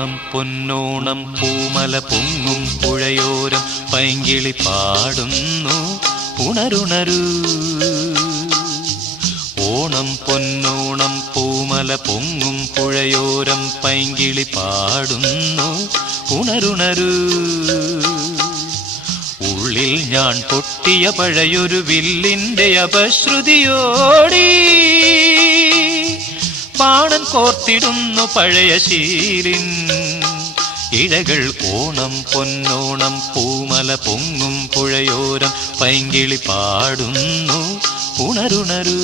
ഓണം പൊന്നോണം പൂമല പൊങ്ങും പുഴയോരം പൈങ്കിളി പാടുന്നു ഉണരുണരൂ. ഓണം പൊന്നോണം പൂമല പൊങ്ങും പുഴയോരം പൈങ്കിളി പാടുന്നു ഉണരുണരൂ. ഉള്ളിൽ ഞാൻ പൊട്ടിയ പഴയൊരു വില്ലിന്റെ അപശ്രുതിയോടി പാണൻ കോർത്തിടുന്നു പഴയ ശീലിൻ ഇഴകൾ. ഓണം പൊന്നോണം പൂമല പൊങ്ങും പുഴയോരം പൈങ്കിളി പാടുന്നു ഉണരുണരൂ.